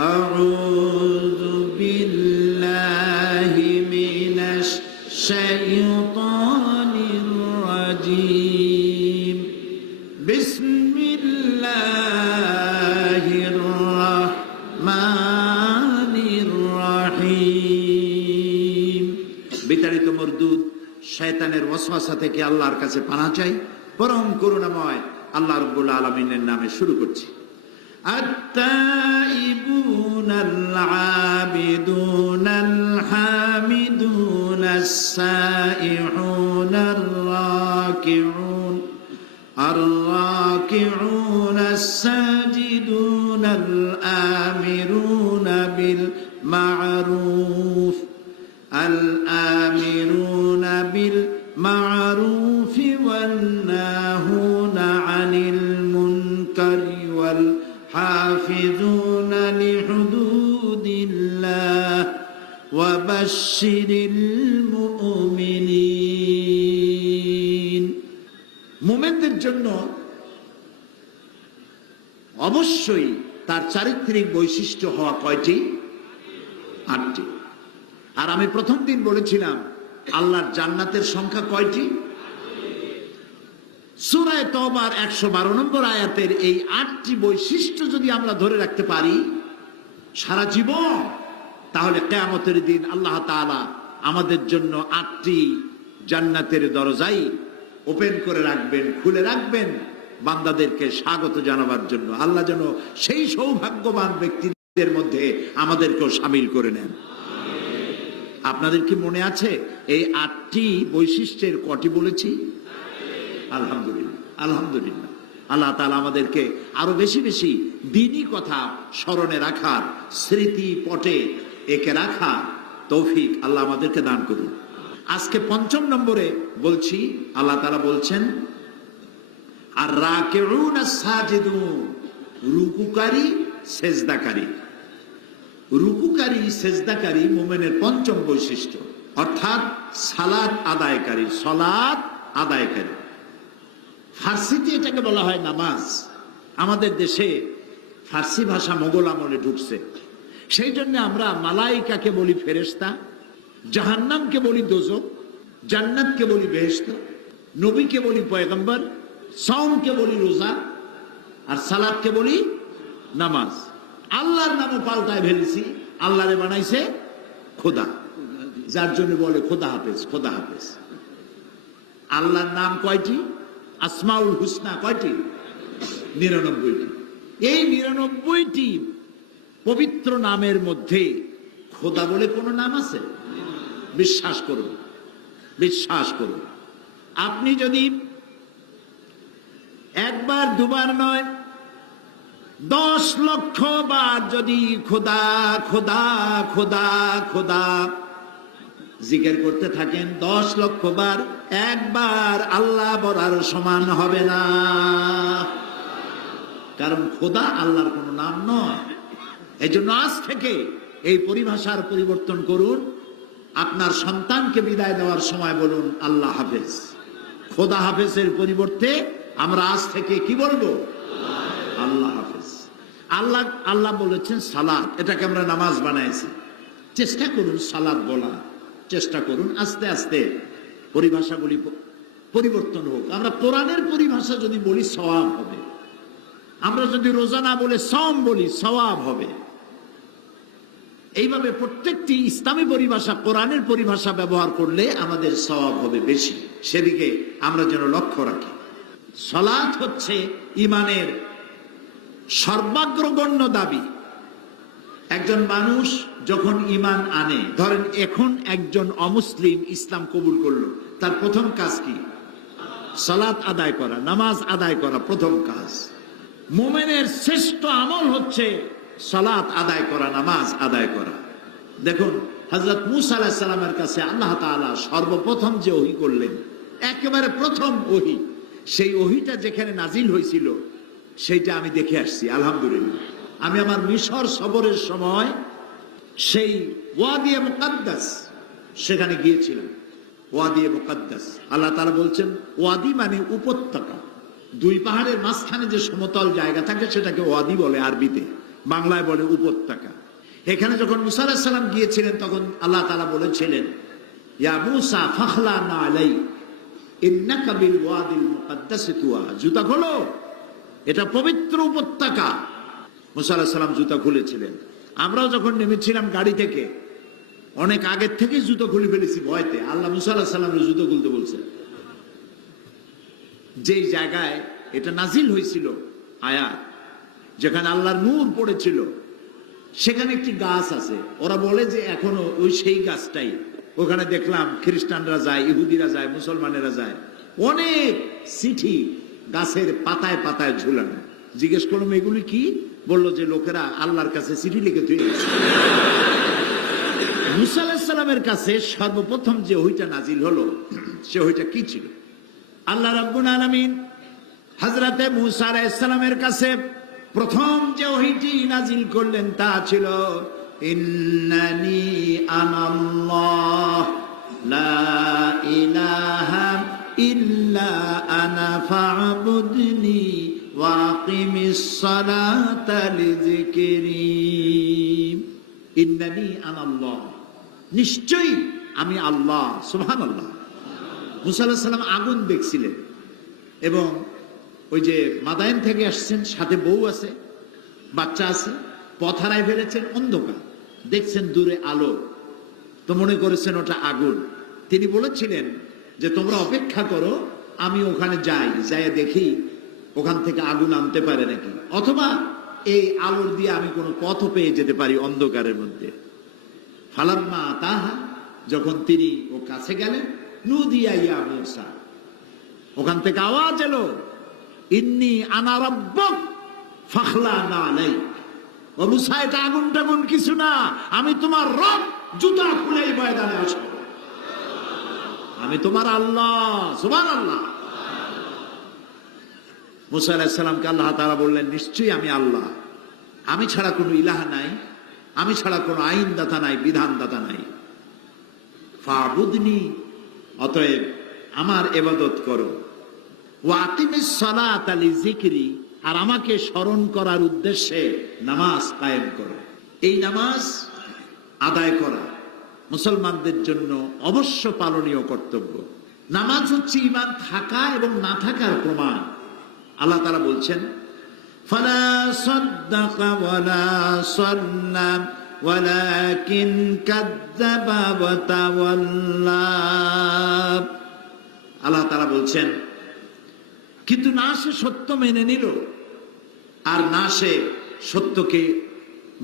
أعوذ بالله من الشيطان الرجيم بسم الله الرحمن الرحيم বিতাড়িত মরদুদ শয়তানের ওয়াসওয়াসা থেকে আল্লাহর কাছে পানা চাই পরম করুণাময় আল্লাহ রব্বুল আলমিনের নামে শুরু করছি التائبون العابدون الحامدون السائحون الراكعون الراكعون الساجدون الآمرون بالمعروف الآمرون وبشر المؤمنين মোমেনদের জন্য অবশ্যই তার চারিত্রিক বৈশিষ্ট্য হওয়া কয়টি আটটি আর আমি প্রথম দিন বলেছিলাম আল্লাহর জান্নাতের সংখ্যা কয়টি সুরায় তবার একশো বারো নম্বর আয়াতের এই আটটি বৈশিষ্ট্য যদি আমরা ধরে রাখতে পারি সারা জীবন তাহলে কেয়ামতের দিন আল্লাহ তাআলা আমাদের জন্য আটটি জান্নাতের দরজাই ওপেন করে রাখবেন, খুলে রাখবেন। বান্দাদেরকে স্বাগত জানাবার জন্য। আল্লাহ যেন সেই সৌভাগ্যবান ব্যক্তিদের মধ্যে আমাদেরকেও সামিল করে নেন। আপনাদের কি মনে আছে এই আটটি বৈশিষ্ট্যের কটি বলেছি? আলহামদুলিল্লাহ আলহামদুলিল্লাহ। আল্লাহ তালা আমাদেরকে আরও বেশি বেশি দিনই কথা স্মরণে রাখার স্মৃতি পটে একে রাখা তৌফিক আল্লাহ আমাদেরকে দান করুন। আজকে পঞ্চম নম্বরে বলছি, আল্লাহ তারা বলছেন আর রাকেউন রুকুকারী সেজদাকারী। রুকুকারী সেজদাকারী মোমেনের পঞ্চম বৈশিষ্ট্য, অর্থাৎ সালাদ আদায়কারী সলাদ আদায়কারী। ফার্সিতে এটাকে বলা হয় নামাজ। আমাদের দেশে ফার্সি ভাষা মোগল আমলে ঢুকছে। সেই জন্য আমরা মালাইকাকে বলি ফেরেস্তা জাহান্নামকে বলি দোজক, জান্নাতকে বলি বেহেস্ত নবীকে বলি পয়গম্বর সাউমকে বলি রোজা আর সালাদকে বলি নামাজ। আল্লাহর নামও পাল্টায় ফেলেছি, আল্লাহরে বানাইছে খোদা। যার জন্য বলে খোদা হাফেজ খোদা হাফেজ। আল্লাহর নাম কয়টি? আসমাউল হুসনা কয়টি? নিরানব্বইটি। এই নিরানব্বইটি পবিত্র নামের মধ্যে খোদা বলে কোনো নাম আছে? বিশ্বাস করুন বিশ্বাস করুন। আপনি যদি একবার, দুবার নয়, দশ লক্ষ বার যদি খোদা খোদা খোদা খোদা জিজ্ঞের করতে থাকেন, দশ লক্ষ বার, একবার আল্লাহ বলার সমান হবে না। কারণ খোদা আল্লাহর কোনো নাম নয়। এই জন্য আজ থেকে এই পরিভাষার পরিবর্তন করুন। আপনার সন্তানকে বিদায় দেওয়ার সময় বলুন, আল্লাহ হাফেজ। খোদা হাফেজের পরিবর্তে আমরা আজ থেকে কি বলব? আল্লাহ হাফেজ। আল্লাহ আল্লাহ বলেছেন সালাদ এটাকে আমরা নামাজ বানাইছি। চেষ্টা করুন সালাদ বলা। চেষ্টা করুন আস্তে আস্তে পরিভাষাগুলি পরিবর্তন হোক। আমরা কোরআনের পরিভাষা যদি বলি, সওয়াব হবে। আমরা যদি রোজা না বলে সম বলি, সওয়াব হবে। এইভাবে প্রত্যেকটি ইসলামী পরিভাষা, কোরআনের পরিভাষা ব্যবহার করলে আমাদের স্বভাব হবে বেশি। সেদিকে আমরা যেন লক্ষ্য রাখি। সলাৎ হচ্ছে ইমানের সর্বাগ্রগণ্য দাবি। একজন মানুষ যখন ইমান আনে, ধরেন এখন একজন অমুসলিম ইসলাম কবুল করল, তার প্রথম কাজ কি? সালাত আদায় করা, নামাজ আদায় করা প্রথম কাজ। মোমেনের শ্রেষ্ঠ আমল হচ্ছে সালাত আদায় করা, নামাজ আদায় করা। দেখুন হজরত মুসা আলাহ সাল্লামের কাছে আল্লাহ তাআলা সর্বপ্রথম যে ওহি করলেন, একেবারে প্রথম ওহি, সেই ওহিটা যেখানে নাজিল হয়েছিল, সেইটা আমি দেখে আসছি, আলহামদুলিল্লাহ। আমি আমার মিশর সবরের সময় সেই ওয়াদিয়ে মুকাদ্দাস সেখানে গিয়েছিলাম ওয়াদিয়ে মুকাদ্দাস। আল্লাহ তাআলা বলছেন, ওয়াদি মানে উপত্যকা। দুই পাহাড়ের মাঝখানে যে সমতল জায়গা থাকে, সেটাকে ওয়াদি বলে আরবিতে। বাংলায় বলে উপত্যকা। এখানে যখন মুসা আলাহিসাল্লাম গিয়েছিলেন, তখন আল্লাহ তালা বলেছিলেন, ইয়া মুসা না আলাই ইন্নাকা বিল ওয়াদিল মুকাদ্দাসি তুয়া। জুতা খোলো, এটা পবিত্র উপত্যকা। মুসা আলাহিস সাল্লাম জুতা খুলেছিলেন। আমরাও যখন নেমেছিলাম গাড়ি থেকে, অনেক আগের থেকে জুতো খুলে ফেলেছি ভয়তে। আল্লাহ মুসা আলাহিস সাল্লামের জুতো খুলতে বলছে যেই জায়গায় এটা নাজিল হয়েছিল, আয়াত যেখানে আল্লাহর নূর পড়েছিল, সেখানে একটি গাছ আছে। ওরা বলে যে এখনও ওই সেই গাছটাই। ওখানে দেখলাম খ্রিস্টানরা যায়, ইহুদিরা যায়, মুসলমানেরা যায়। অনেক চিঠি গাছের পাতায় পাতায় ঝুলানো। জিজ্ঞেস করলাম, এগুলি কি? বলল যে, লোকেরা আল্লাহর কাছে চিঠি লিখে তুই মুসা আলাহিসাল্লামের কাছে সর্বপ্রথম যে ওইটা নাজিল হলো, সে ওইটা কি ছিল? আল্লাহ রাব্বুল আলামিন হযরতে মুসা আলাইহিস সালামের কাছে প্রথম যে ওহীটি নাজিল করলেন তা ছিল, ইন্নানি আনাল্লাহ, লা ইলাহা ইল্লা আনা ফা'বুদনি ওয়াকিমিস সালাতা লিযিকরি। ইন্নানি আনাল্লাহ, নিশ্চয়ই আমি আল্লাহ, সুবহানাল্লাহ। মুসা আলাহিস সাল্লাম আগুন দেখছিলেন এবং ওই যে মাদায়ন থেকে আসছেন, সাথে বউ আছে, বাচ্চা আছে, পথ হারায় ফেলেছেন, অন্ধকার। দেখছেন দূরে আলো। তো মনে করেছেন ওটা আগুন। তিনি বলেছিলেন যে, তোমরা অপেক্ষা করো, আমি ওখানে যাই যাই দেখি ওখান থেকে আগুন আনতে পারে নাকি। অথবা এই আলোর দিয়ে আমি কোনো পথও পেয়ে যেতে পারি অন্ধকারের মধ্যে। ফালাম্মা তাহা, যখন তিনি ও কাছে গেলেন নুদিয়া ইয়া মুসা। ওখান থেকে আওয়াজ এলো। ইন্নি আনা ফাখলা না নাই ও মুসা আগুন টাগুন, কিছু না, আমি তোমার রব, জুতা খুলে ময়দানে আসো আমি তোমার আল্লাহ সুবান আল্লাহ মুসা আলাহিসাল্লামকে আল্লাহ তারা বললেন, নিশ্চয়ই আমি আল্লাহ। আমি ছাড়া কোনো ইলাহা নাই, আমি ছাড়া কোনো আইনদাতা নাই, বিধানদাতা নাই। ফাবুদনি, অতএব আমার এবাদত করো। ওয়াকিমিস সালাত আলী জিকিরি আর আমাকে স্মরণ করার উদ্দেশ্যে নামাজ কায়েম করো। এই নামাজ আদায় করা মুসলমানদের জন্য অবশ্য পালনীয় কর্তব্য। নামাজ হচ্ছে ইমান থাকা এবং না থাকার প্রমাণ। আল্লাহ তারা বলছেন, ফালা সাদ্দাকা ওয়ালা সাল্লাম ওয়ালাকিন কাযযাবা ওয়া আল্লাহ তারা বলছেন কিন্তু না সে সত্য মেনে নিল, আর না সে সত্যকে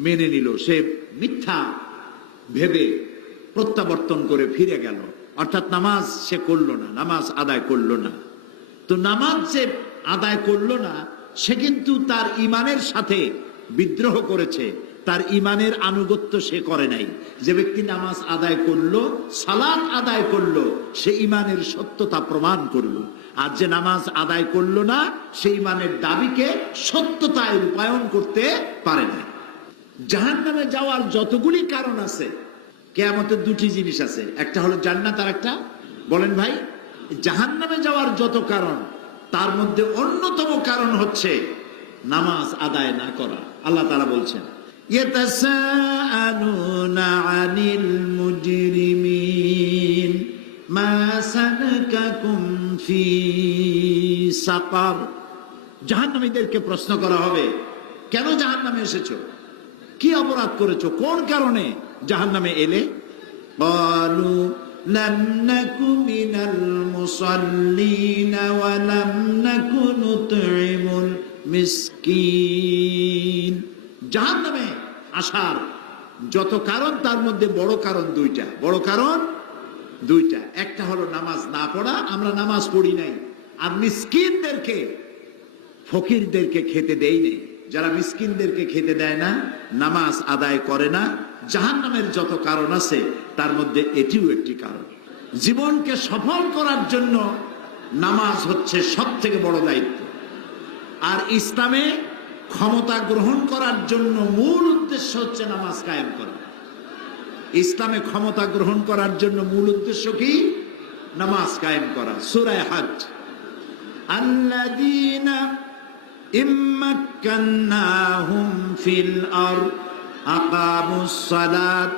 মেনে নিল। সে মিথ্যা ভেবে প্রত্যাবর্তন করে ফিরে গেল। অর্থাৎ নামাজ সে করল না, নামাজ আদায় করল না। তো নামাজ যে আদায় করল না, সে কিন্তু তার ইমানের সাথে বিদ্রোহ করেছে। তার ইমানের আনুগত্য সে করে নাই। যে ব্যক্তি নামাজ আদায় করল, সালাত আদায় করল, সে ইমানের সত্যতা প্রমাণ করল। আর যে নামাজ আদায় করল না, সেই মানের দাবিকে সত্যতায় রূপায়ণ করতে পারে না। জাহান নামে যাওয়ার যতগুলি কারণ আছে, কেয়ামতের দুটি জিনিস আছে। একটা হলো জান্নাত, আর একটা, বলেন ভাই জাহান নামে যাওয়ার যত কারণ, তার মধ্যে অন্যতম কারণ হচ্ছে নামাজ আদায় না করা। আল্লাহ তারা বলছেন মুজরিমিন মা সানকাকুম ফী سلككم في سقر জাহান্নামীদেরকে প্রশ্ন করা হবে কেন জাহান্নামে এসেছো কি অপরাধ করেছো কোন কারণে জাহান্নামে এলে قالوا لم نك من المصلين ولم نك نطعم المسكين জাহান নামে আসার যত কারণ তার মধ্যে বড় কারণ দুইটা বড় কারণ দুইটা একটা হলো নামাজ না পড়া আমরা নামাজ পড়ি নাই আর মিসকিনদেরকে, ফকিরদেরকে খেতে দেই নেই যারা মিসকিনদেরকে খেতে দেয় না, নামাজ আদায় করে না জাহান নামের যত কারণ আছে, তার মধ্যে এটিও একটি কারণ। জীবনকে সফল করার জন্য নামাজ হচ্ছে সব থেকে বড় দায়িত্ব। আর ইসলামে ক্ষমতা গ্রহণ করার জন্য মূল উদ্দেশ্য হচ্ছে নামাজ কায়েম করা। ইসলামে ক্ষমতা গ্রহণ করার জন্য মূল উদ্দেশ্য কি? নামাজ কায়েম করা। সুরায় হাজ। আল্লাযীনা ইম্মাক্কান্নাহুম ফিল আরদ আকামুস সালাত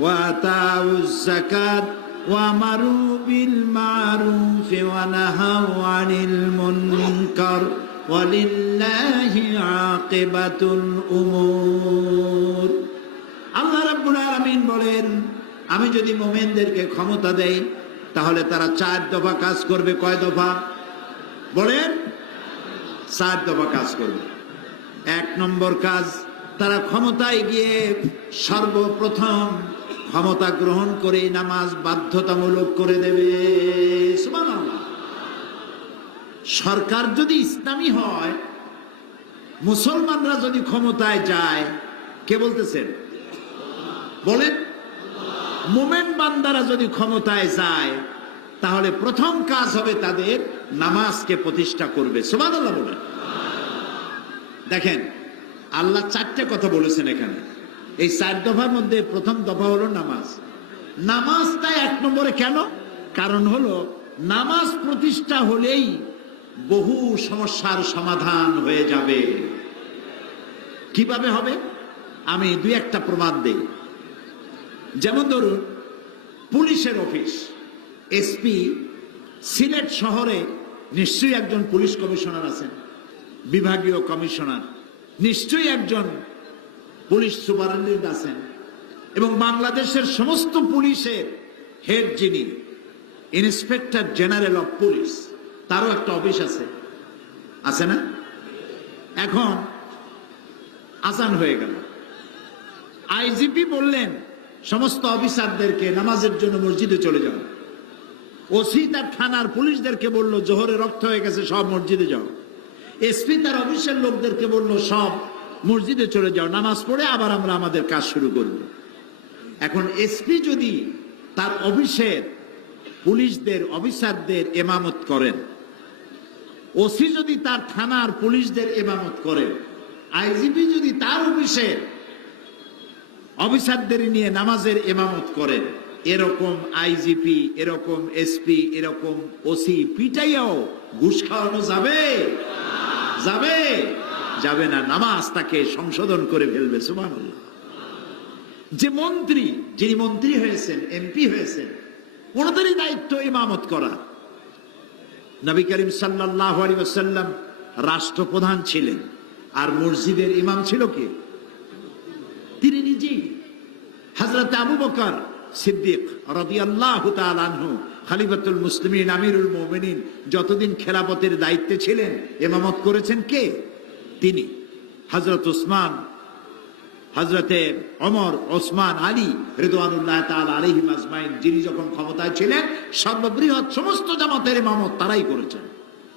ওয়া আতাউজ যাকাত وامروا بالمعروف ونهوا عن المنكر ولله عاقبة الأمور আল্লাহ রাব্বুল আলামিন বলেন আমি যদি মোমেনদেরকে ক্ষমতা দেই তাহলে তারা চার দফা কাজ করবে কয় দফা বলেন চার দফা কাজ করবে। এক নম্বর কাজ, তারা ক্ষমতায় গিয়ে সর্বপ্রথম ক্ষমতা গ্রহণ করে নামাজ বাধ্যতামূলক করে দেবে। সরকার যদি ইসলামী হয়, মুসলমানরা যদি ক্ষমতায় যায়, কে বলতেছেন? বলেন, মোমেন বান্দারা যদি ক্ষমতায় যায় তাহলে প্রথম কাজ হবে তাদের নামাজকে প্রতিষ্ঠা করবে। সুবহানাল্লাহ বলেন। দেখেন, আল্লাহ চারটে কথা বলেছেন এখানে। এই চার দফার মধ্যে প্রথম দফা হলো নামাজ। নামাজটা এক নম্বরে কেন? কারণ হলো, নামাজ প্রতিষ্ঠা হলেই বহু সমস্যার সমাধান হয়ে যাবে। কীভাবে হবে? আমি দুই একটা প্রমাণ দেই। যেমন ধরুন, পুলিশের অফিস। এসপি সিলেট শহরে নিশ্চয়ই একজন পুলিশ কমিশনার আছেন, বিভাগীয় কমিশনার। নিশ্চয়ই একজন পুলিশ সুপারিনটেন্ডেন্ট আছেন। এবং বাংলাদেশের সমস্ত পুলিশের হেড যিনি, ইন্সপেক্টর জেনারেল অফ পুলিশ, তারও একটা অফিস আছে। আছে না? এখন আসান হয়ে গেল। আইজিপি বললেন, সমস্ত অফিসারদেরকে নামাজের জন্য মসজিদে চলে যাও। ওসি তার থানার পুলিশদেরকে বলল, জোহরে রক্ত হয়ে গেছে, সব মসজিদে যাও। এসপি তার অফিসের লোকদেরকে বলল, সব মসজিদে চলে যাও, নামাজ পড়ে আবার আমরা আমাদের কাজ শুরু করব। এখন এসপি যদি তার অফিসের পুলিশদের, অফিসারদের এমামত করেন, ওসি যদি তার থানার পুলিশদের এমামত করেন, আইজিপি যদি তার অফিসের অফিসারদের নিয়ে নামাজের এমামত করেন এরকম আইজিপি, এরকম এসপি, এরকম ওসি, পিটাইয়াও ঘুষ খাওয়ানো যাবে? যাবে? যাবে না, নামাজ তাকে সংশোধন করে ফেলবে, সুবহানাল্লাহ। যে মন্ত্রী, যিনি মন্ত্রী হয়েছেন, এমপি হয়েছেন, ওনাদেরই দায়িত্ব ইমামত করা। নবী করিম আলাইহি রাষ্ট্রপ্রধান ছিলেন। আর মসজিদের ইমাম ছিল কে? তিনি নিজেই। হযরত আবু বকর সিদ্দিক রাদিয়াল্লাহু তাআলা আনহু, খলিফাতুল মুসলিমিন, আমিরুল মুমিনিন, যতদিন খেলাফতের দায়িত্বে ছিলেন ইমামত করেছেন কে? তিনি, হযরত উসমান হজরতে অমর ওসমান, আলী রেদওয়ানুল্লাহ তাআলা আলাইহিম আজমাইন, যিনি যখন ক্ষমতায় ছিলেন, সর্ববৃহৎ সমস্ত জামাতের ইমামত তারাই করেছেন।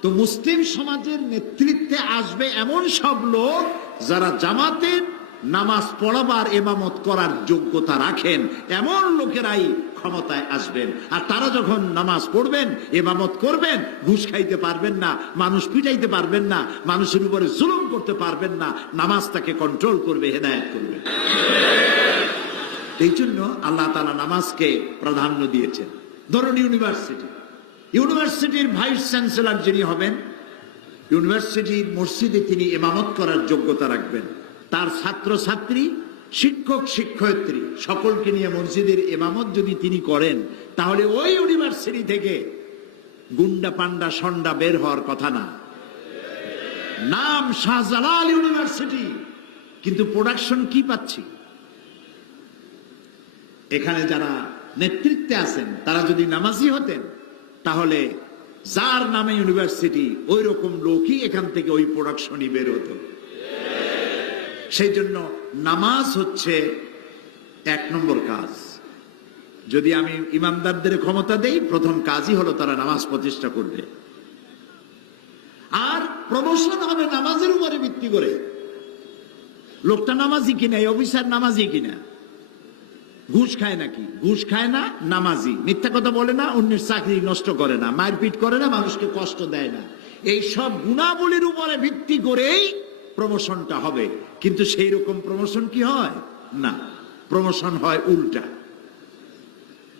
তো মুসলিম সমাজের নেতৃত্বে আসবে এমন সব লোক যারা জামাতের নামাজ পড়াবার এমামত করার যোগ্যতা রাখেন, এমন লোকেরাই ক্ষমতায় আসবেন। আর তারা যখন নামাজ পড়বেন এমামত করবেন, ঘুষ খাইতে পারবেন না, মানুষ পিটাইতে পারবেন না, মানুষের উপরে জুলুম করতে পারবেন না নামাজ তাকে কন্ট্রোল করবে, হেদায়ত করবে। এই জন্য আল্লাহ তালা নামাজকে প্রাধান্য দিয়েছেন। ধরুন ইউনিভার্সিটি। ইউনিভার্সিটির ভাইস চ্যান্সেলর যিনি হবেন, ইউনিভার্সিটির মসজিদে তিনি এমামত করার যোগ্যতা রাখবেন। তার ছাত্র ছাত্রী শিক্ষক শিক্ষয়িত্রী, সকলকে নিয়ে মসজিদের এমামত যদি তিনি করেন, তাহলে ওই ইউনিভার্সিটি থেকে গুন্ডা পান্ডা সন্ডা বের হওয়ার কথা না। নাম শাহজালাল ইউনিভার্সিটি কিন্তু প্রোডাকশন কি পাচ্ছি? এখানে যারা নেতৃত্বে আছেন, তারা যদি নামাজি হতেন, তাহলে যার নামে ইউনিভার্সিটি ওই রকম লোকই এখান থেকে ওই প্রোডাকশনই বের হতো। সেই জন্য নামাজ হচ্ছে এক নম্বর কাজ। যদি আমি ইমানদারদের ক্ষমতা দেই, প্রথম কাজই হলো তারা নামাজ প্রতিষ্ঠা করবে। আর প্রমোশন হবে নামাজের উপরে ভিত্তি করে। লোকটা নামাজি কিনা, এই অফিসার নামাজি কিনা? ঘুষ খায় নাকি? ঘুষ খায় না, নামাজি। মিথ্যা কথা বলে না, অন্যের চাকরি নষ্ট করে না। মারপিট করে না, মানুষকে কষ্ট দেয় না। এই সব গুণাবলীর উপরে ভিত্তি করেই প্রমোশনটা হবে। কিন্তু সেই রকম প্রমোশন কি হয়? না প্রমোশন হয় উল্টা।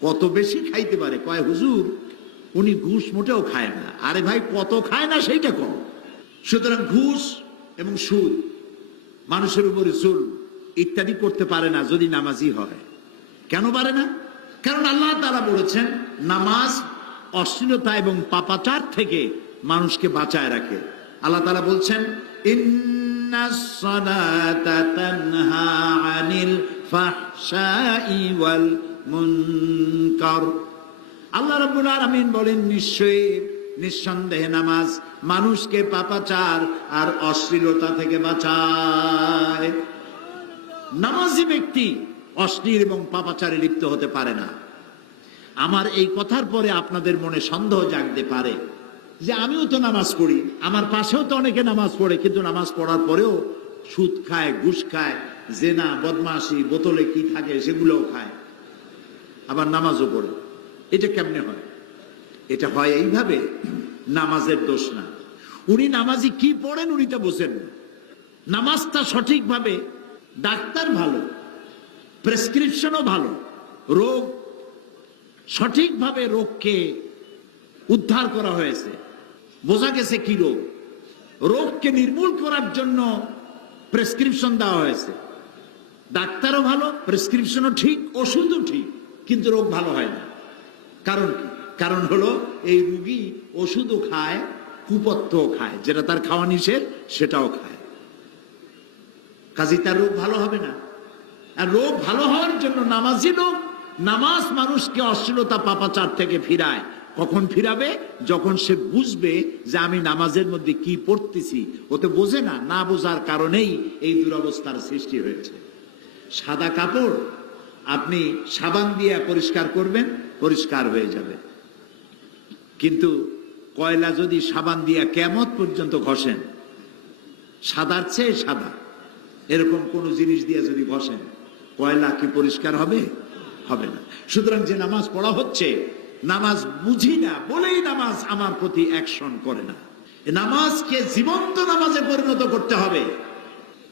কত বেশি খাইতে পারে? কয়, হুজুর, উনি ঘুষ মোটেও খায় না। আরে ভাই, কত খায় না সেইটা কম। সুতরাং ঘুষ এবং সুদ, মানুষের উপরে চুল ইত্যাদি করতে পারে না যদি নামাজি হয়। কেন পারে না? কারণ আল্লাহ তারা বলেছেন, নামাজ অশ্লীলতা এবং পাপাচার থেকে মানুষকে বাঁচায় রাখে। আল্লাহ তারা বলছেন সালাতা তানহা আনিল ফাহশাই ওয়াল মুনকার আল্লাহ রাব্বুল আলামিন বলেন, নিশ্চয়ই নিঃসন্দেহে নামাজ মানুষকে পাপাচার আর অশ্লীলতা থেকে বাঁচায়। নামাজি ব্যক্তি অশ্লীল এবং পাপাচারে লিপ্ত হতে পারে না। আমার এই কথার পরে আপনাদের মনে সন্দেহ জাগতে পারে। যে আমিও তো নামাজ পড়ি। আমার পাশেও তো অনেকে নামাজ পড়ে, কিন্তু নামাজ পড়ার পরেও সুদ খায়, ঘুষ খায়, জেনা, বদমাশি, বোতলে কি থাকে সেগুলোও খায়। আবার নামাজও পড়ে। এটা কেমনে হয়? এটা হয় এইভাবে, নামাজের দোষ না। উনি নামাজি কি পড়েন উনি তা বোঝেন নামাজটা সঠিকভাবে ডাক্তার ভালো, প্রেসক্রিপশনও ভালো, রোগ সঠিকভাবে রোগকে উদ্ধার করা হয়েছে। বোঝা গেছে কি রোগ? রোগকে নির্মূল করার জন্য প্রেসক্রিপশন দেওয়া হয়েছে। ডাক্তারও ভালো প্রেসক্রিপশনও ঠিক, ওষুধও ঠিক, কিন্তু রোগ ভালো হয় না। কারণ কি? কারণ হলো এই রুগী ওষুধও খায় কুপত্তও খায়, যেটা তার খাওয়া নিষেধ, সেটাও খায়। কাজে তার রোগ ভালো হবে না। আর রোগ ভালো হওয়ার জন্য নামাজি লোক, নামাজ মানুষকে অশ্লীলতা, পাপাচার থেকে ফিরায়। কখন ফিরাবে? যখন সে বুঝবে যে আমি নামাজের মধ্যে কি পড়তেছি ওতে বোঝে না না বোঝার কারণেই এই দুরবস্থার সৃষ্টি হয়েছে। সাদা কাপড়, আপনি সাবান দিয়ে পরিষ্কার করবেন, পরিষ্কার হয়ে যাবে। কিন্তু কয়লা যদি সাবান দিয়া কেমত পর্যন্ত ঘষেন, সাদার চেয়ে সাদা, এরকম কোন জিনিস দিয়ে যদি ঘষেন, কয়লা কি পরিষ্কার হবে? হবে না। সুতরাং যে নামাজ পড়া হচ্ছে নামাজ বুঝি না, বলেই নামাজ আমার প্রতি অ্যাকশন করে না। নামাজকে জীবন্ত নামাজে পরিণত করতে হবে।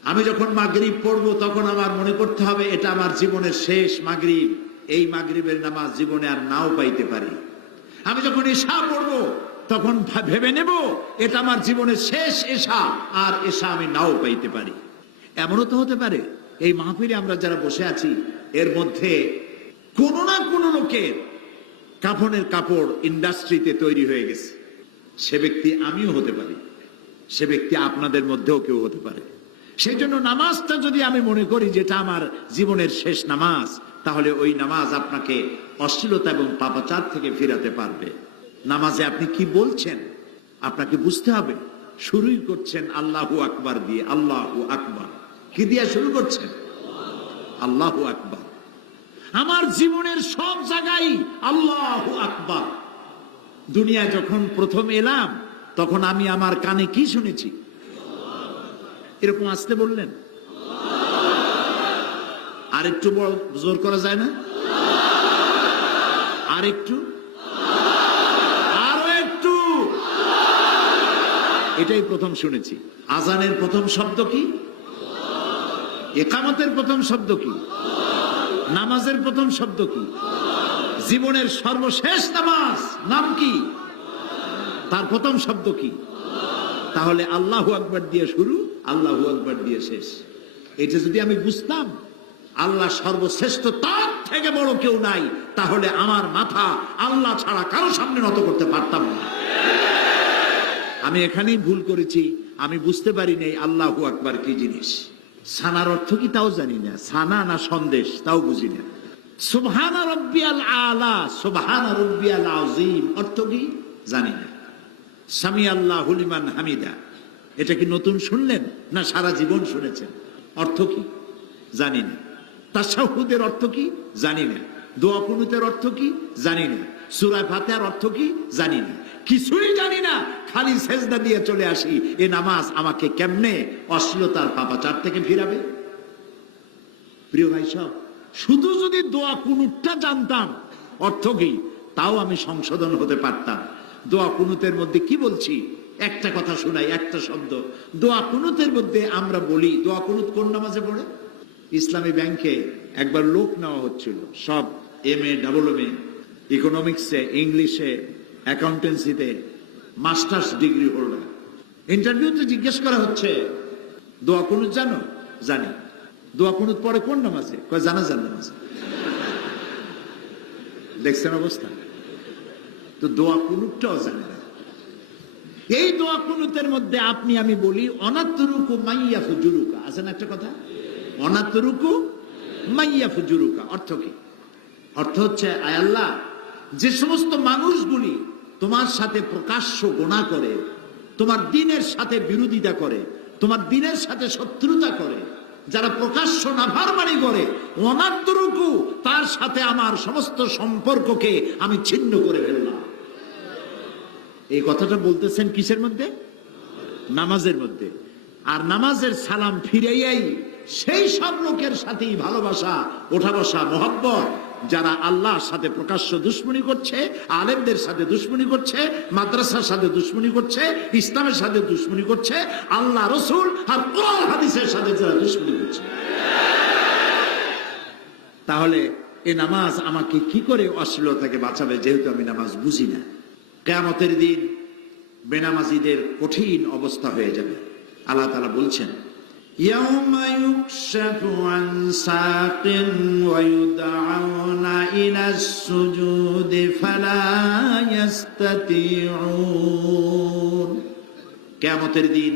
আমি যখন মাগরিব পড়ব, তখন আমার মনে করতে হবে, এটা আমার জীবনের শেষ মাগরিব। এই মাগরিবের নামাজ জীবনে আর নাও পাইতে পারি। আমি যখন এশা পড়ব, তখন ভেবে নেব, এটা আমার জীবনের শেষ এশা আর এশা আমি নাও পাইতে পারি। এমনও তো হতে পারে, এই মাহফিলে আমরা যারা বসে আছি, এর মধ্যে কোনো না কোনো লোকের কাফনের কাপড় ইন্ডাস্ট্রিতে তৈরি হয়ে গেছে। সে ব্যক্তি আমিও হতে পারি। সে ব্যক্তি আপনাদের মধ্যেও কেউ হতে পারে। সেই জন্য নামাজটা যদি আমি মনে করি যেটা আমার জীবনের শেষ নামাজ, তাহলে ওই নামাজ আপনাকে অশ্লীলতা এবং পাপাচার থেকে ফিরাতে পারবে। নামাজে আপনি কি বলছেন? আপনাকে বুঝতে হবে। শুরুই করছেন আল্লাহু আকবার দিয়ে। আল্লাহু আকবার। কি দিয়ে শুরু করছেন? আল্লাহু আকবার। আমার জীবনের সব জায়গায় আল্লাহু আকবার। দুনিয়ায় যখন প্রথম এলাম, তখন আমি আমার কানে কি শুনেছি? এরকম আসতে বললেন? আর একটু বড় জোর করা যায় না? আর একটু আরও একটু এটাই প্রথম শুনেছি। আজানের প্রথম শব্দ কি? একামতের প্রথম শব্দ কি? নামাজের প্রথম শব্দ কি? জীবনের সর্বশেষ নামাজ নাম কি? তার প্রথম শব্দ কি? তাহলে আল্লাহু আকবার দিয়ে শুরু, আল্লাহু আকবার দিয়ে শেষ। এটা যদি আমি বুঝতাম, আল্লাহ সর্বশ্রেষ্ঠ তার থেকে বড় কেউ নাই, তাহলে আমার মাথা আল্লাহ ছাড়া কারও সামনে নত করতে পারতাম না। আমি এখানেই ভুল করেছি, আমি বুঝতে পারি নাই আল্লাহু আকবার কি জিনিস। সানার অর্থ কি তাও জানি না। সানা না সন্দেশ, তাও বুঝি না। সুবহানা রব্বিয়াল আলা রব্বিয়াল আযীম, অর্থ কি জানি না। সামি আল্লাহ হুলিমান হামিদা, এটা কি নতুন শুনলেন না সারা জীবন শুনেছেন? অর্থ কি জানি না। তাসাহুদের অর্থ কি জানি না। দোয়া কুনুতের অর্থ কি জানি না। সুরায় ফাতেহার অর্থ কি জানি না। কিছুই জানি না। খালি সেজদা দিয়ে চলে আসি। এ নামাজ আমাকে কেমনে অশ্লীলতার পাপাচার থেকে ফিরাবে? প্রিয় ভাই সব, শুধু যদি দোয়া কুনুতটা জানতাম, অর্থ কি? তাও আমি সংশোধন হতে পারতাম। দোয়া কুনুতের মধ্যে কি বলছি? একটা কথা শোনাই, একটা শব্দ। দোয়া কুনুতের মধ্যে আমরা বলি, দোয়া কুনুত কোন নামাজে পড়ে? ইসলামী ব্যাংকে একবার লোক নেওয়া হচ্ছিল। সব M A double M A ইকোনমিক্সে ইংলিশে অ্যাকাউন্টেন্সিতে মাস্টার্স ডিগ্রি হোল্ডার ইন্টারভিউতে জিজ্ঞেস করা হচ্ছে, দোয়া কুনুত জানো? জানি। দোয়া কুনুত পরে কোন নামাজে? কয়, জানা জান নামাজে। দেখছেন অবস্থা? তো দোয়া কুনুতটাও জানে না। এই দোয়া কুনুতের মধ্যে আপনি, আমি বলি, অনাত্তরুকু মাইয়া ফুজুরুকা। আছে না একটা কথা? অনাত্তরুকু মাইয়া ফুজুরুকা। অর্থ কি? অর্থ হচ্ছে আয়াল্লাহ যে সমস্ত মানুষগুলি তোমার সাথে প্রকাশ্য গোনা করে, তোমার দিনের সাথে বিরোধিতা করে, তোমার দিনের সাথে শত্রুতা করে, যারা প্রকাশ্য নাফারমানি করে অনাত্তরুকু তার সাথে আমার সমস্ত সম্পর্ককে আমি ছিন্ন করে ফেললাম। এই কথাটা বলতেছেন কিসের মধ্যে? নামাজের মধ্যে। আর নামাজের সালাম ফিরাইয়াই সেই সব লোকের সাথেই ভালোবাসা ওঠা বসা মোহব্বত যারা আল্লাহর সাথে প্রকাশ্য দুশ্মনী করছে, আলেমদের সাথে দুশ্মনী করছে, মাদ্রাসার সাথে দুশ্মনী করছে, ইসলামের সাথে দুশ্মনী করছে, আল্লাহ রসুল আর কোরআন হাদিসের সাথে যারা দুশ্মনী করছে। তাহলে এ নামাজ আমাকে কি করে অশ্লীলতাকে বাঁচাবে, যেহেতু আমি নামাজ বুঝি না? কেয়ামতের দিন বেনামাজিদের কঠিন অবস্থা হয়ে যাবে। আল্লাহ তালা বলছেন يوم يكشف عن ساق ويدعون إلى السجود فلا يستطيعون কেয়ামতের দিন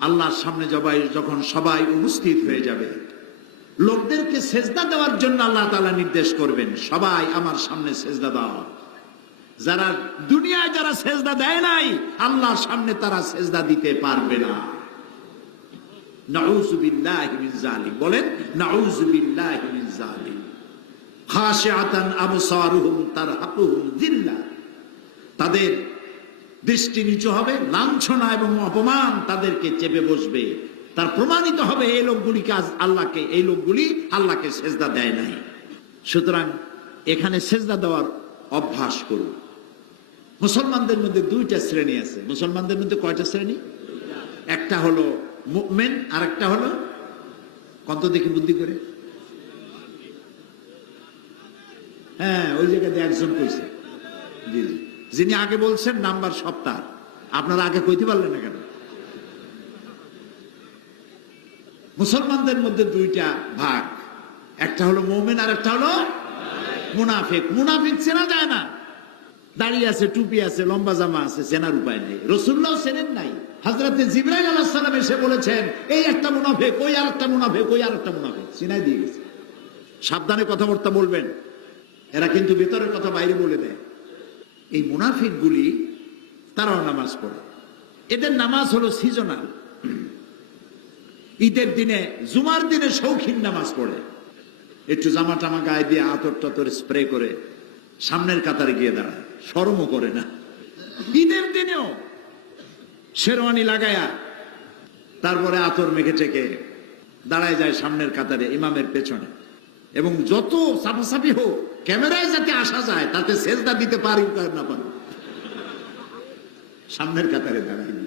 আল্লাহর সামনে জবাই যখন সবাই উপস্থিত হয়ে যাবে লোকদেরকে সেজদা দেওয়ার জন্য আল্লাহ তাআলা নির্দেশ করবেন সবাই আমার সামনে সেজদা দাও যারা দুনিয়ায় যারা সেজদা দেয় নাই আল্লাহর সামনে তারা সেজদা দিতে পারবে না নাউজুবিল্লাহি মিন জালিম বলেন তাদের দৃষ্টি নিচু হবে, লাঞ্ছনা এবং অপমান তাদেরকে চেপে বসবে। তার প্রমাণিত হবে, এই লোকগুলিকে আজ আল্লাহকে, এই লোকগুলি আল্লাহকে সেজদা দেয় নাই। সুতরাং এখানে সেজদা দেওয়ার অভ্যাস করুন। মুসলমানদের মধ্যে দুইটা শ্রেণি আছে। মুসলমানদের মধ্যে কয়টা শ্রেণি? একটা হলো মুভমেন আর একটা হলো কত দেখি বুদ্ধি করে? হ্যাঁ ওই জায়গাতে একজন কইছে। জি জি। যিনি আগে বলছেন, নাম্বার সপ্তাহ আপনারা আগে কইতে পারলেন না কেন? মুসলমানদের মধ্যে দুইটা ভাগ। একটা হলো মোমেন আর একটা হলো মুনাফিক। মুনাফিক চেনা যায় না। দাড়ি আছে, টুপি আছে, লম্বা জামা আছে, চেনার উপায় নেই। রসুল্লাহ চেনেন নাই। হাজরাতে জিব্রাইল আলাহ সালাম এসে বলেছেন, এই একটা মুনাফে কই আর একটা মুনাফেক, ওই আর একটা মুনাফে চিনাই দিয়ে গেছে। সাবধানে কথাবার্তা বলবেন। এরা কিন্তু ভেতরের কথা বাইরে বলে দেয়। এই মুনাফিক গুলি তারাও নামাজ পড়ে। এদের নামাজ হলো সিজনাল ঈদের দিনে, জুমার দিনে শৌখিন নামাজ পড়ে। একটু জামা টামা গায়ে দিয়ে আতর টাতর স্প্রে করে সামনের কাতারে গিয়ে দাঁড়ায়। শরমও করে না। ঈদের দিনেও শেরওয়ানি লাগায়া তারপরে আতর মেখে টেকে দাঁড়ায় যায় সামনের কাতারে ইমামের পেছনে। এবং যত সাফাসাফি হোক, ক্যামেরায় যাতে আসা যায়, তাতে সেজদা দিতে পারি না পারি। সামনের কাতারে দাঁড়ায়।